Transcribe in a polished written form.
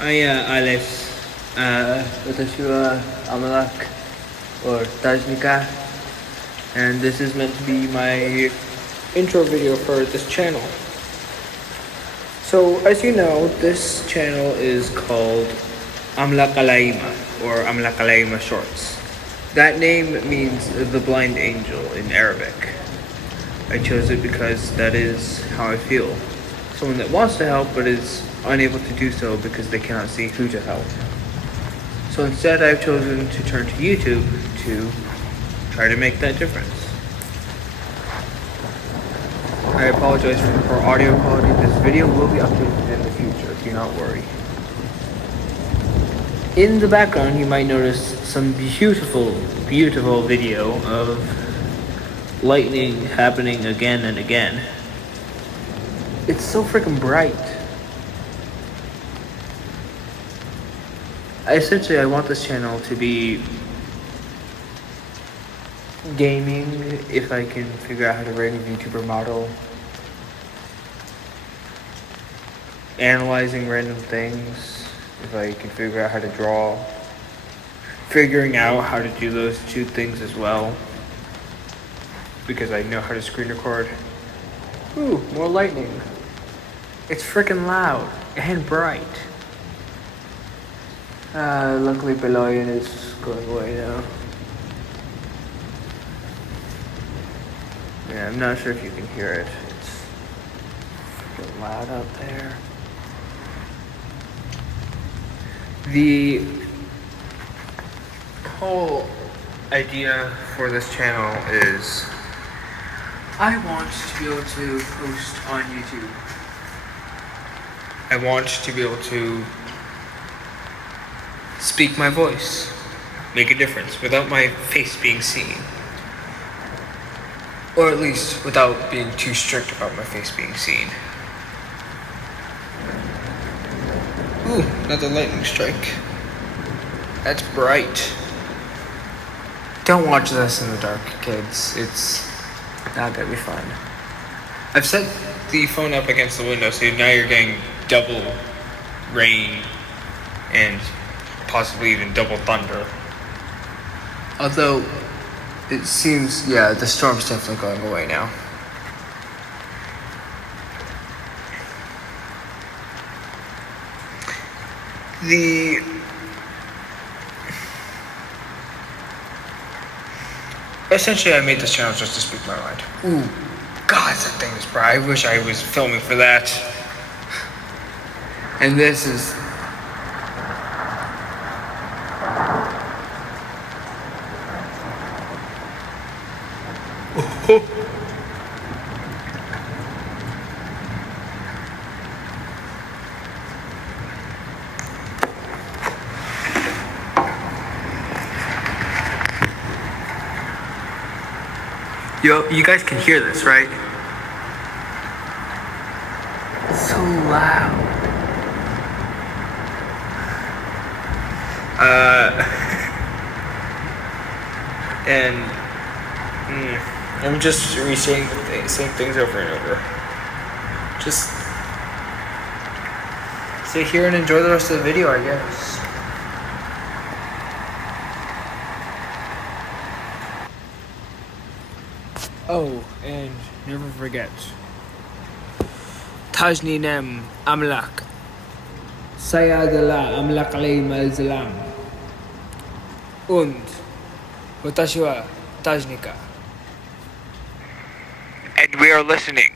Alex, watashi wa Amalak, or Tajnika, and this is meant to be my intro video for this channel. So, as you know, this channel is called Amla Kalaima, or Amla Kalaima Shorts. That name means the blind angel in Arabic. I chose it because that is how I feel. Someone that wants to help but is unable to do so because they cannot see who to help. So instead, I've chosen to turn to YouTube to try to make that difference. I apologize for the poor audio quality. This video will be updated in the future, do not worry. In the background, you might notice some beautiful, beautiful video of lightning happening again and again. It's so freaking bright. Essentially, I want this channel to be gaming, if I can figure out how to rate a VTuber model, analyzing random things, if I can figure out how to draw, figuring out how to do those two things as well, because I know how to screen record. Ooh, more lightning. It's freaking loud and bright. Luckily Beloyan is going away now. Yeah, I'm not sure if you can hear it. It's freaking loud out there. The whole idea for this channel is I want to be able to post on YouTube. I want to be able to speak my voice, make a difference without my face being seen. Or at least without being too strict about my face being seen. Ooh, another lightning strike. That's bright. Don't watch this in the dark, kids. It's not gonna be fun. I've set the phone up against the window, so now you're getting double rain and possibly even double thunder. Although, it seems, yeah, the storm's definitely going away now. Essentially, I made this channel just to speak my mind. Ooh, God, that thing is bright. I wish I was filming for that. And this is... Yo, you guys can hear this, right? It's so loud. And I'm just re-saying the same things over and over. Just sit here and enjoy the rest of the video, I guess. Oh, and never forget, Tajninem Amlak, Sayadallah Amlak alayhim al-Zalam, und Watashi wa Tajnika. And we are listening.